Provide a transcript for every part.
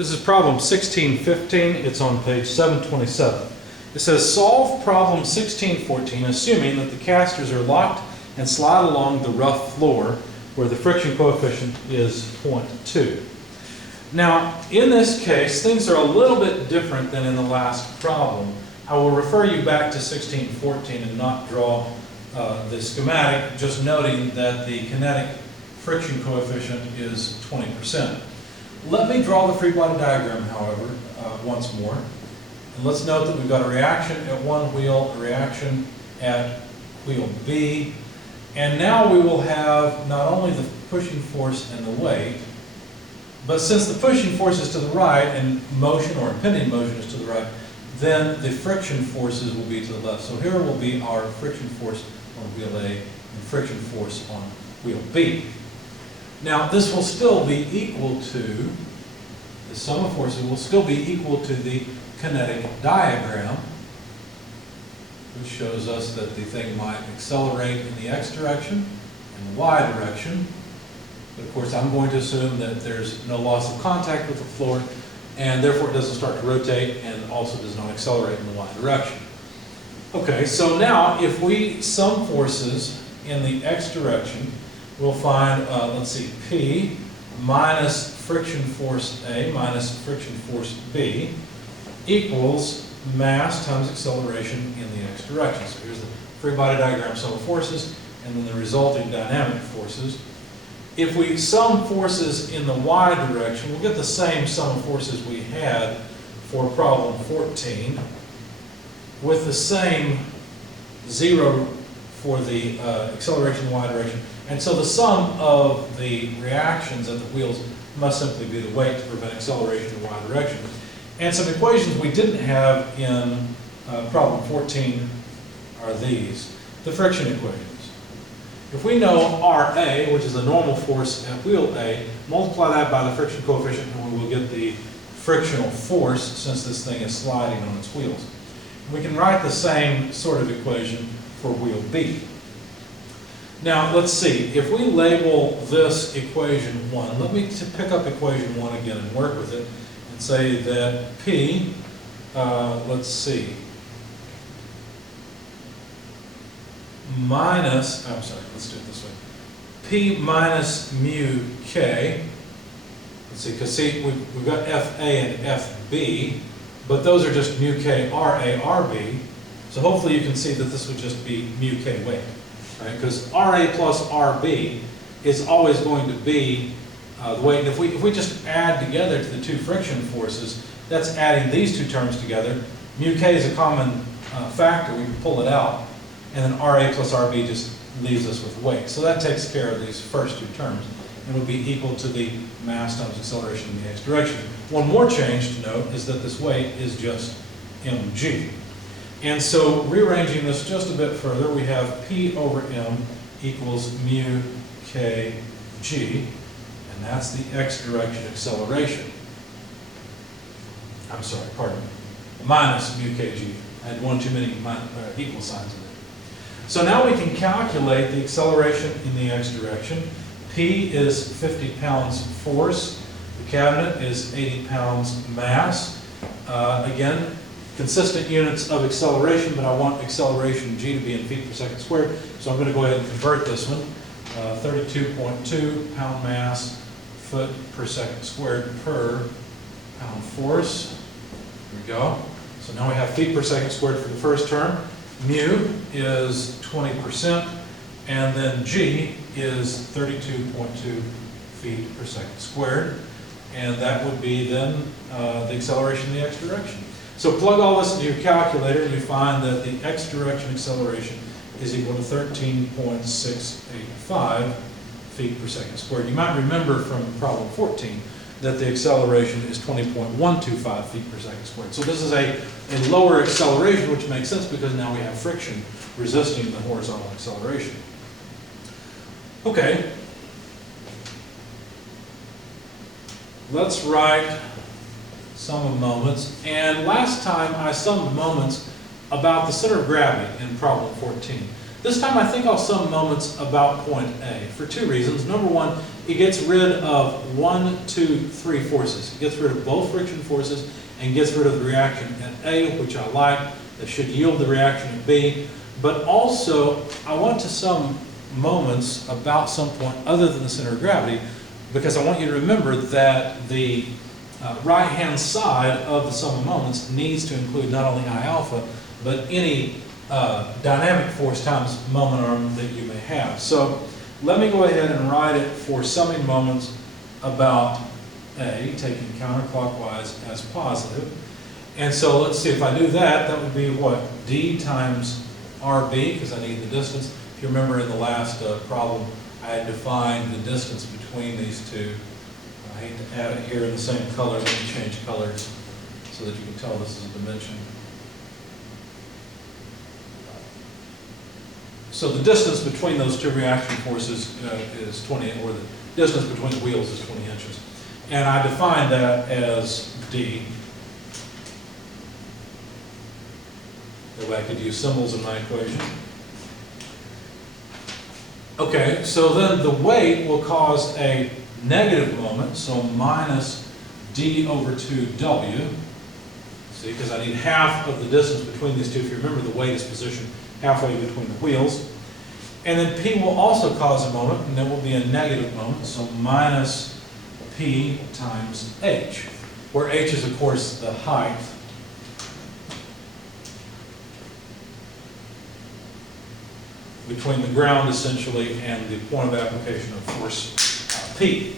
This is problem 1615. It's on page 727. It says solve problem 1614 assuming that the casters are locked and slide along the rough floor where the friction coefficient is 0.2. Now, in this case, things are a little bit different than in the last problem. I will refer you back to 1614 and not draw the schematic, just noting that the kinetic friction coefficient is 20%. Let me draw the free body diagram, however, once more. And let's note that we've got a reaction at one wheel, a reaction at wheel B, and now we will have not only the pushing force and the weight, but since the pushing force is to the right and motion or impending motion is to the right, then the friction forces will be to the left. So here will be our friction force on wheel A and friction force on wheel B. Now this will still be equal to, the sum of forces will still be equal to the kinetic diagram, which shows us that the thing might accelerate in the x direction and the y direction. But of course I'm going to assume that there's no loss of contact with the floor and therefore it doesn't start to rotate and also does not accelerate in the y direction. Okay, so now if we sum forces in the x direction, we'll find, let's see, P minus friction force A minus friction force B equals mass times acceleration in the x direction. So here's the free body diagram sum of forces and then the resulting dynamic forces. If we sum forces in the y direction, we'll get the same sum of forces we had for problem 14 with the same 0 for the acceleration in the y direction. And so the sum of the reactions at the wheels must simply be the weight to prevent acceleration in the y direction. And some equations we didn't have in problem 14 are these, the friction equations. If we know Ra, which is the normal force at wheel A, multiply that by the friction coefficient and we will get the frictional force since this thing is sliding on its wheels. We can write the same sort of equation for wheel B. Now let's see, if we label this equation 1, let me pick up equation 1 again and work with it and say that P, let's see, minus, I'm sorry, let's do it this way, P minus mu K, let's see, because see, we've got FA and FB, but those are just mu K RA, RB, so hopefully you can see that this would just be mu K weight. Right? Because RA plus RB is always going to be the weight. And if we just add together to the two friction forces, that's adding these two terms together. Mu K is a common factor, we can pull it out, and then RA plus RB just leaves us with weight. So that takes care of these first two terms and would be equal to the mass times acceleration in the x direction. One more change to note is that this weight is just mg. And so rearranging this just a bit further, we have P over M equals mu Kg, and that's the x direction acceleration. I'm sorry, pardon me, minus mu Kg. I had one too many equal signs in there. So now we can calculate the acceleration in the x direction. P is 50 pounds force, the cabinet is 80 pounds mass. Again, consistent units of acceleration, but I want acceleration g to be in feet per second squared, so I'm going to go ahead and convert this one. 32.2 pound mass, foot per second squared per pound force. Here we go. So now we have feet per second squared for the first term. Mu is 20%, and then g is 32.2 feet per second squared, and that would be then the acceleration in the x direction. So plug all this into your calculator and you find that the x direction acceleration is equal to 13.685 feet per second squared. You might remember from problem 14 that the acceleration is 20.125 feet per second squared. So this is a lower acceleration, which makes sense because now we have friction resisting the horizontal acceleration. Okay. Let's write sum of moments. And last time I summed moments about the center of gravity in problem 14. This time I think I'll sum moments about point A for two reasons. Number one, it gets rid of 1, 2, 3 forces. It gets rid of both friction forces and gets rid of the reaction at A, which I like. That should yield the reaction at B. But also, I want to some moments about some point other than the center of gravity, because I want you to remember that the right-hand side of the sum of moments needs to include not only I alpha, but any dynamic force times moment arm that you may have. So let me go ahead and write it for summing moments about A, taking counterclockwise as positive. And so let's see, if I do that, that would be what? D times RB, because I need the distance. If you remember in the last problem, I had defined the distance between these two. I hate to add it here in the same color. Let me change colors so that you can tell this is a dimension. So the distance between those two reaction forces is 20, or the distance between the wheels is 20 inches. And I define that as D. That way I could use symbols in my equation. Okay, so then the weight will cause a negative moment, so minus D over 2W. See, because I need half of the distance between these two. If you remember, the weight is positioned halfway between the wheels. And then P will also cause a moment, and there will be a negative moment, so minus P times H, where H is, of course, the height. Between the ground, essentially, and the point of application of force P.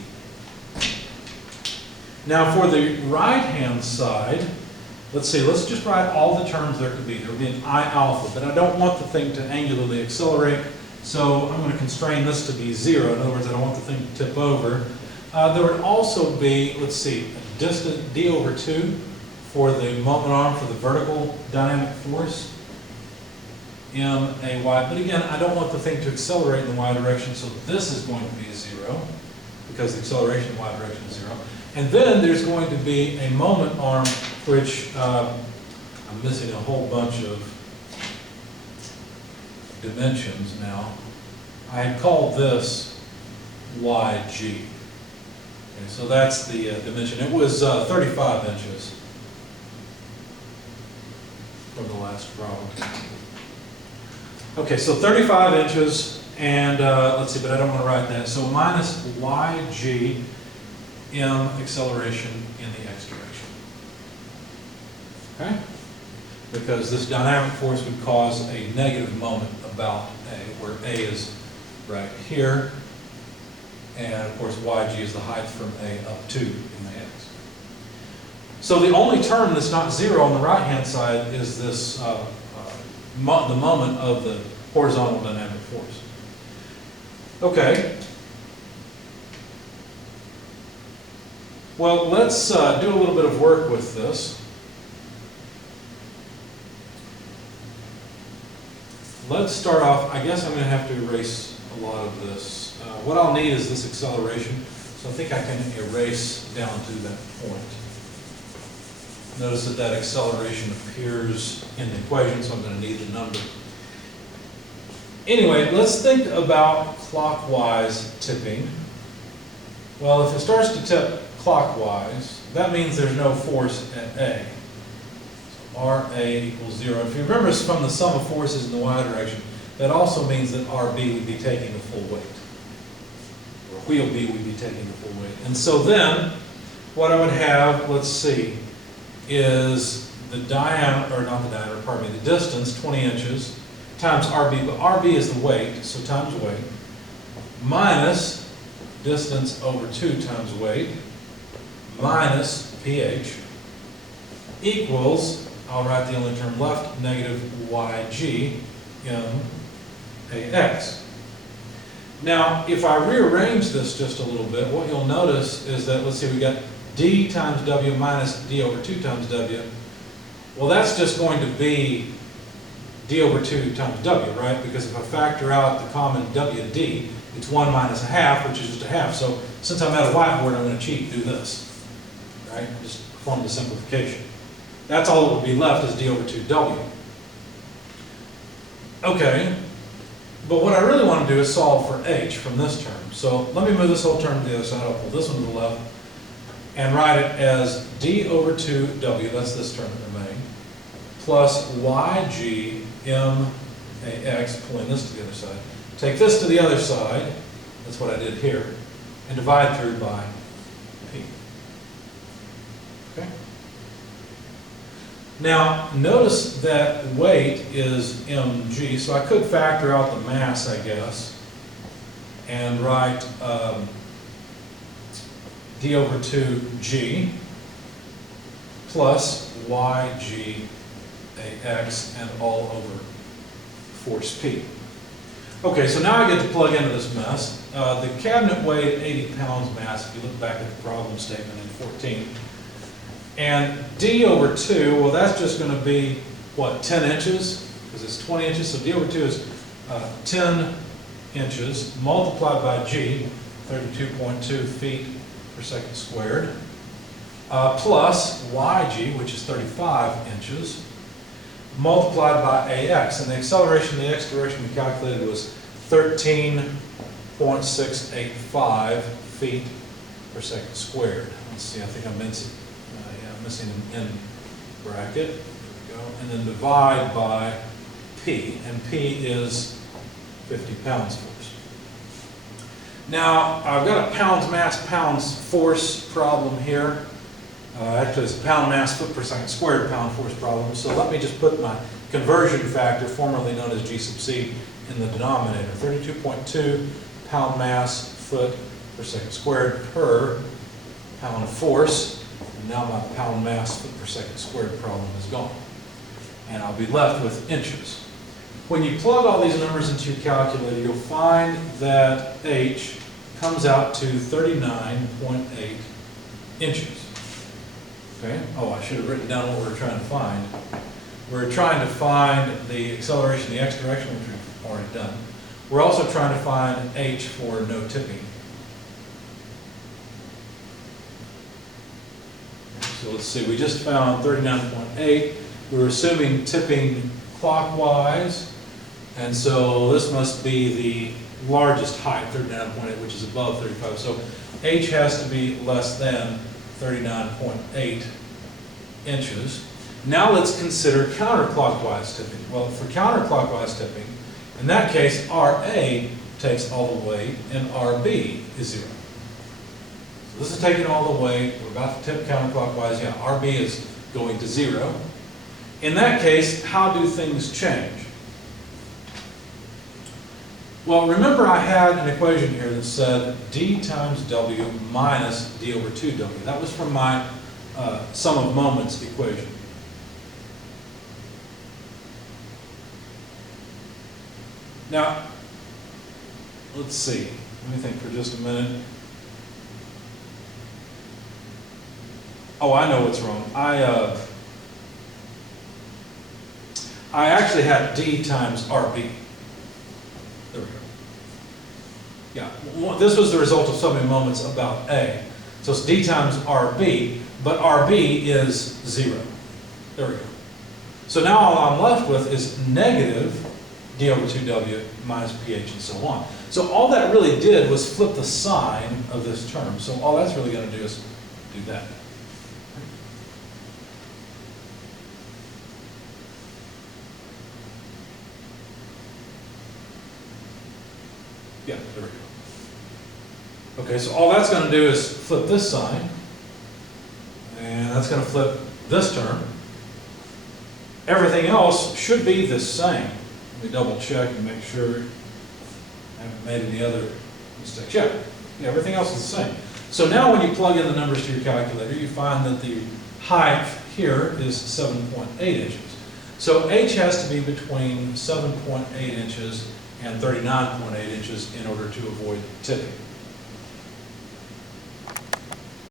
Now, for the right-hand side, let's see, let's just write all the terms there could be. There would be an I alpha, but I don't want the thing to angularly accelerate, so I'm going to constrain this to be 0. In other words, I don't want the thing to tip over. There would also be, let's see, a distance D over 2 for the moment arm for the vertical dynamic force. M-A-Y, but again, I don't want the thing to accelerate in the y direction, so this is going to be 0, because the acceleration in the y direction is 0. And then there's going to be a moment arm, which I'm missing a whole bunch of dimensions now. I had called this YG. Okay, so that's the dimension. It was 35 inches from the last problem. Okay, so 35 inches, and let's see, but I don't want to write that. So minus YG M acceleration in the x direction. Okay? Because this dynamic force would cause a negative moment about A, where A is right here, and of course YG is the height from A up to in the x. So the only term that's not 0 on the right-hand side is this the moment of the horizontal dynamic force. Okay. Well, let's do a little bit of work with this. Let's start off, I guess I'm going to have to erase a lot of this. What I'll need is this acceleration, so I think I can erase down to that point. Notice that that acceleration appears in the equation, so I'm going to need the number. Anyway, let's think about clockwise tipping. Well, if it starts to tip clockwise, that means there's no force at A. So RA equals 0. If you remember from the sum of forces in the y direction, that also means that RB would be taking the full weight. Or wheel B would be taking the full weight. And so then, what I would have, let's see, is the diameter, or not the diameter, pardon me, the distance, 20 inches, times RB, but RB is the weight, so times weight, minus distance over 2 times weight, minus pH, equals, I'll write the only term left, negative YG MAX. Now, if I rearrange this just a little bit, what you'll notice is that, let's see, we got D times W minus D over 2 times W. Well, that's just going to be D over 2 times W, right? Because if I factor out the common WD, it's 1 minus a half, which is just a half. So since I'm at a whiteboard, I'm going to cheat, do this, right? Just perform the simplification. That's all that would be left is D over 2W. Okay. But what I really want to do is solve for h from this term. So let me move this whole term to the other side. I'll pull this one to the left and write it as d over 2w, that's this term that remained, plus yg max, pulling this to the other side. Take this to the other side, that's what I did here, and divide through by p. Okay? Now, notice that weight is mg, so I could factor out the mass, I guess, and write d over 2g plus yg ax and all over force p. Okay, so now I get to plug into this mess. The cabinet weighed 80 pounds mass, if you look back at the problem statement in 14. And d over 2, well, that's just going to be, what, 10 inches? Because it's 20 inches, so d over 2 is 10 inches multiplied by g, 32.2 feet per second squared, plus yg, which is 35 inches, multiplied by ax. And the acceleration in the x direction we calculated was 13.685 feet per second squared. Let's see, I think I'm missing an end bracket. There we go. And then divide by p, and p is 50 pounds force. Now, I've got a pounds mass, pounds force problem here. Actually, it's a pound mass foot per second squared pound force problem. So let me just put my conversion factor, formerly known as G sub C, in the denominator. 32.2 pound mass foot per second squared per pound force. And now my pound mass foot per second squared problem is gone. And I'll be left with inches. When you plug all these numbers into your calculator, you'll find that h comes out to 39.8 inches. Okay? Oh, I should have written down what we're trying to find. We're trying to find the acceleration in the x direction, which we've already done. We're also trying to find h for no tipping. So let's see, we just found 39.8. We're assuming tipping clockwise, and so this must be the largest height, 39.8, which is above 35. So h has to be less than 39.8 inches. Now let's consider counterclockwise tipping. Well, for counterclockwise tipping, in that case, RA takes all the weight and RB is 0. So this is taking all the weight. We're about to tip counterclockwise. Yeah, RB is going to 0. In that case, how do things change? Well, remember I had an equation here that said d times w minus d over 2w. That was from my sum of moments equation. Now, let's see. Let me think for just a minute. Oh, I know what's wrong. I actually had d times rb. There we go. Yeah, this was the result of so many moments about A. So it's d times RB, but RB is 0. There we go. So now all I'm left with is negative d over 2w minus pH and so on. So all that really did was flip the sign of this term. So all that's really going to do is do that. Yeah, there we go. Okay, so all that's going to do is flip this sign, and that's going to flip this term. Everything else should be the same. Let me double check and make sure I haven't made any other mistakes. Yeah, everything else is the same. So now when you plug in the numbers to your calculator, you find that the height here is 7.8 inches. So h has to be between 7.8 inches and 39.8 inches in order to avoid tipping.